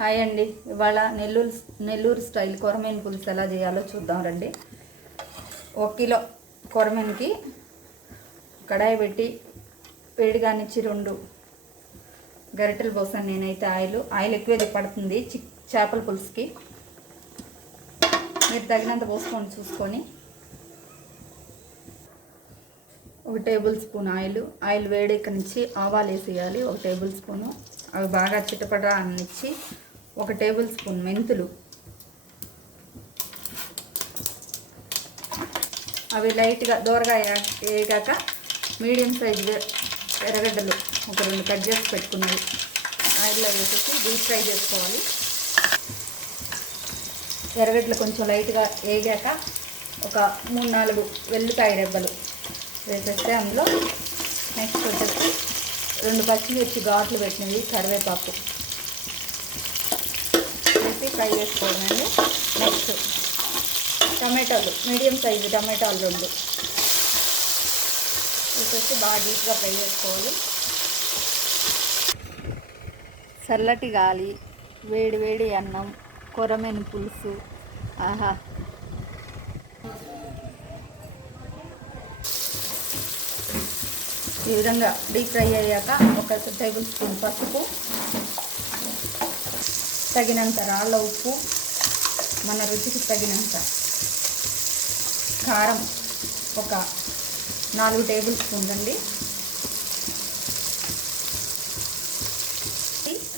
Hi అండి. ఇవాళ Nellore style కొరమేను పులుసు ఎలా చేయాలో చూద్దాం రండి. 1 కిలో కొరమేనుకి కడాయి పెట్టి వేడిగానిచ్చి 2 గరిటెలు పోసాను నేనైతే. ఆయిల్ ఎక్కువే పడుతుంది చేపల పులుసుకి. మీరు తగినంత పోసుకొని చూసుకొని 1 టేబుల్ స్పూన్ ఆయిల్ వేడెక్కనిచ్చి ఆవాలు వేసేయాలి. 1 టేబుల్ స్పూను. అవి బాగా చిటపడా అన్నిచ్చి 1 టేబుల్ స్పూన్ మెంతులు, అవి లైట్గా దోరగా వేగాక మీడియం సైజు ఎర్రగడ్డలు 2 కట్ చేసి పెట్టుకున్నవి ఆయిల్లో వేసేసి డీప్ ఫ్రై చేసుకోవాలి. ఎర్రగడ్డలు కొంచెం లైట్గా వేగాక ఒక 3-4 వెల్లుల్లిపాయ రెబ్బలు వేసేస్తే అందులో నెక్స్ట్ వచ్చేసి 2 పచ్చిమిర్చి ఘాట్లు పెట్టినవి, కరివేపాకు వేసి ఫ్రై చేసుకోవాలండి. నెక్స్ట్ టమాటాలు, మీడియం సైజు టమాటాలు 2 వేసేసి బాగా డీప్గా ఫ్రై చేసుకోవాలి. చల్లటి గాలి, వేడి వేడి అన్నం, కొరమేను పులుసు, ఆహా! ఈ విధంగా డీప్ ఫ్రై అయ్యాక 1 టేబుల్ స్పూన్ పసుపు, తగినంత రాళ్ళ ఉప్పు, మన రుచికి తగినంత కారం 4 టేబుల్ స్పూన్లు అండి.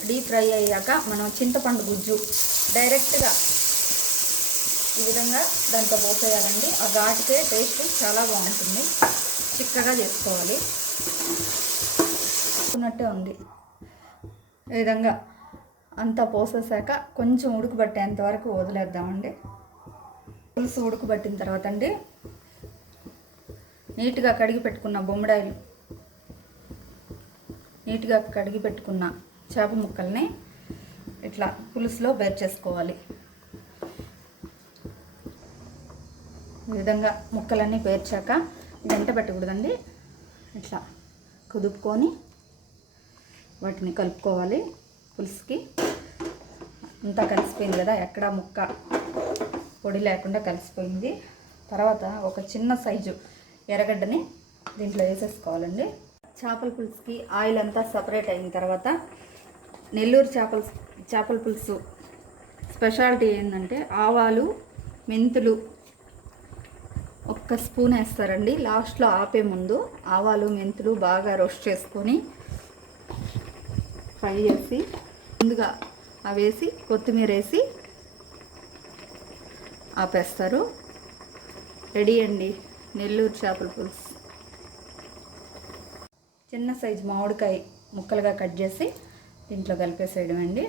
డీప్ ఫ్రై అయ్యాక మనం చింతపండు గుజ్జు డైరెక్ట్గా ఈ విధంగా దాంట్లో పోసేయాలండి. ఆ ఘాటుకే టేస్ట్ చాలా బాగుంటుంది. చిక్కగా చేసుకోవాలి. ఉన్నట్టే ఉంది. ఈ విధంగా అంతా పోసేసాక కొంచెం ఉడకబట్టేంత వరకు వదిలేద్దామండి. పులుసు ఉడకబట్టిన తర్వాత అండి, నీట్గా కడిగి పెట్టుకున్న బొమ్మిడాయిలు, నీట్గా కడిగి పెట్టుకున్న చేప ముక్కల్ని ఇట్లా పులుసులో పేర్చేసుకోవాలి. ఈ విధంగా ముక్కలన్నీ పేర్చాక గంట పెట్టకూడదండి, ఇట్లా కుదుపుకొని వాటిని కలుపుకోవాలి. పులుసుకి అంతా కలిసిపోయింది కదా, ఎక్కడ ముక్క పొడి లేకుండా కలిసిపోయింది. తర్వాత ఒక చిన్న సైజు ఎర్రగడ్డని దీంట్లో వేసేసుకోవాలండి. చేపల పులుసుకి ఆయిల్ అంతా సపరేట్ అయిన తర్వాత నెల్లూరు చేపల పులుసు స్పెషాలిటీ ఏంటంటే ఆవాలు, మెంతులు 1 స్పూన్ వేస్తారండి. లాస్ట్లో ఆపే ముందు ఆవాలు, మెంతులు బాగా రోస్ట్ చేసుకొని ఫ్రై చేసి ముందుగా అవి వేసి కొత్తిమీర వేసి ఆపేస్తారు. రెడీ అండి నెల్లూరు చేపల పులుసు. చిన్న సైజు మామిడికాయ ముక్కలుగా కట్ చేసి దీంట్లో కలిపేసేయడం అండి.